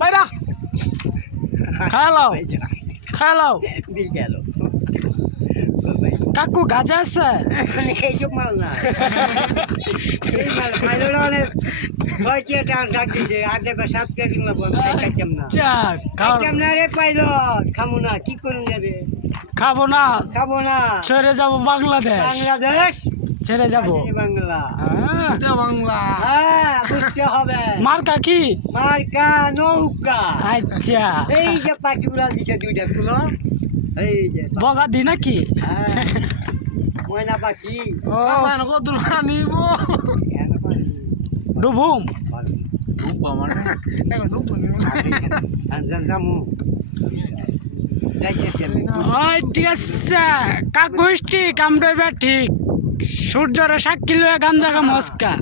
বাইরা খালাও খালাও কাকু গাজা আছে এইসব মাল না এই মাল খাইলো না ছয়টা টান ডাক দিছে আর দেখো 7 কেজি লাগবো খাইতাম না চা খাইতাম না রে পাইলট খামু না কি করুন যাবে খাবো না খাবো না ছেড়ে যাব বাংলাদেশ বাংলাদেশ ছেড়ে যাব বাংলা বাংলা হ্যাঁ বুঝতে হবে মার্কা কি মার্কা নৌকা আচ্ছা এই যে পাখি উড়াল দিছে দুইটা তুলো এই যে বগা দি নাকি হ্যাঁ ময়না পাখি ও কদুর নিব কেন পাখি ডুবুম ডুববা মানে এখন ডুববো না জামু ওই ঠিক আছে কাকু ঠিক আমরা এবার ঠিক সূর্যরে সাক্ষী লয়ে গাঞ্জা মস্কা